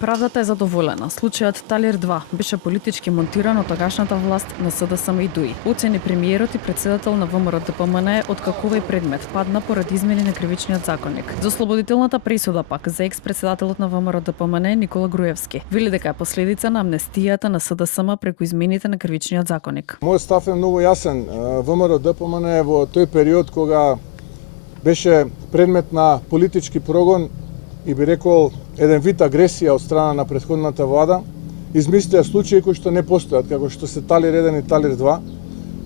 Правдата е задоволена. Случајот Талир 2 беше политички монтиран од тогашната власт на СДСМ и ДУИ. Оцени премиерот и председател на ВМРО ДПМН откако овој предмет падна поради измени на кривичниот законник. За ослободителната пресуда пак за екс-председателот на ВМРО ДПМН Никола Груевски вели дека е последица на амнестијата на СДСМ преку измените на кривичниот законник. Мојот став е многу јасен. ВМРО ДПМН е во тој период кога беше предмет на политички прогон и би рекол еден вид агресија од страна на претходната влада, измислија случаи кои што не постојат, како што се Талир 1 и Талир 2.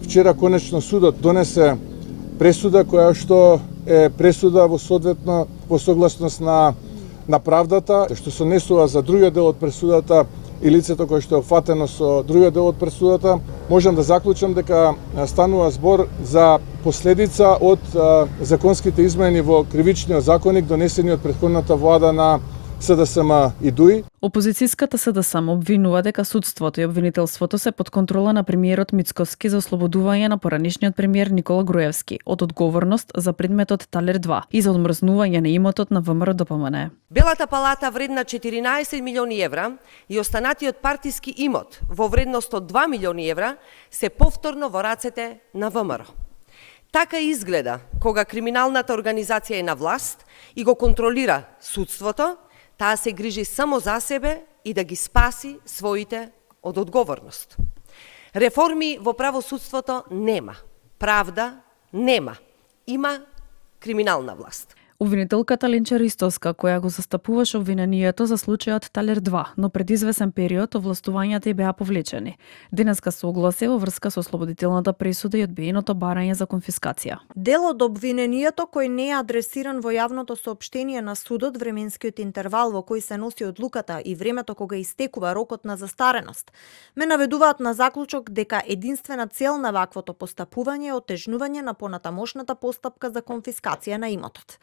Вчера конечно судот донесе пресуда која што е пресуда во согласност на правдата, што се однесува за другиот дел од пресудата и лицето кое што е опфатено со другиот дел од пресудата. Можам да заклучам дека станува збор за последица од законските измени во кривичниот законник донесени од претходната влада на СДСМ и ДУИ. Опозицијската СДСМ обвинува дека судството и обвинителството се под контрола на премиерот Мицкоски за ослободување на поранишниот премиер Никола Груевски од одговорност за предметот Талир 2 и за одмрзнување на имотот на ВМРО ДПМН. Белата палата вредна 14 милиони евра и останатиот партиски имот во вредност од 2 милиони евра се повторно во рацете на ВМРО. Така изгледа кога криминалната организација е на власт и го контролира судството, таа се грижи само за себе и да ги спаси своите од одговорност. Реформи во правосудството нема, правда нема, има криминална власт. Обвинителката Ленча Ристовска, која го застапуваше обвинението за случајот Талир 2, но пред извесен период овластувањата ѝ беа повлечени. Денеска се огласи во врска со ослободителната пресуда и одбиеното барање за конфискација. Дел од обвинението кој не е адресиран во јавното соопштение на судот, временскиот интервал во кој се носи одлуката и времето кога истекува рокот на застареност, ме наведуваат на заклучок дека единствена цел на ваквото постапување е отежнување на понатамошната постапка за конфискација на имотот.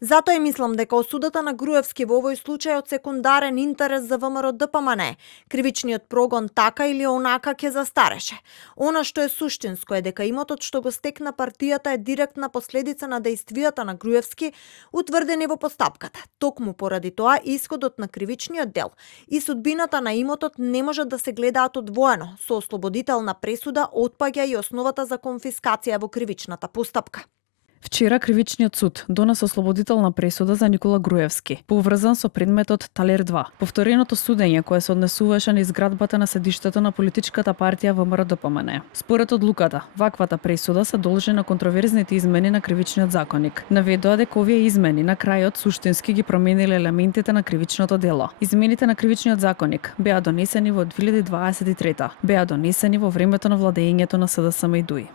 Затоа и мислам дека осудата на Груевски во овој случај од секундарен интерес за ВМРО ДПМН. Кривичниот прогон така или онака ќе застареше. Она што е суштинско е дека имотот што го стекна партијата е директна последица на дејствијата на Груевски утврдени во постапката. Токму поради тоа исходот на кривичниот дел и судбината на имотот не може да се гледаат одвоено. Со ослободителна пресуда отпаѓа и основата за конфискација во кривичната постапка. Вчера кривичниот суд донесе ослободителна пресуда за Никола Груевски, поврзан со предметот Талир 2. Повтореното судење кое се однесуваше на изградбата на седиштето на политичката партија ВМРО ДПМН. Според одлуката, ваквата пресуда се должи на контроверзните измени на кривичниот законник. Наведоа дека овие измени на крајот суштински ги промениле елементите на кривичното дело. Измените на кривичниот законник беа донесени во 2023. Беа донесени во времето на владеењето на СДСМ и ДУИ.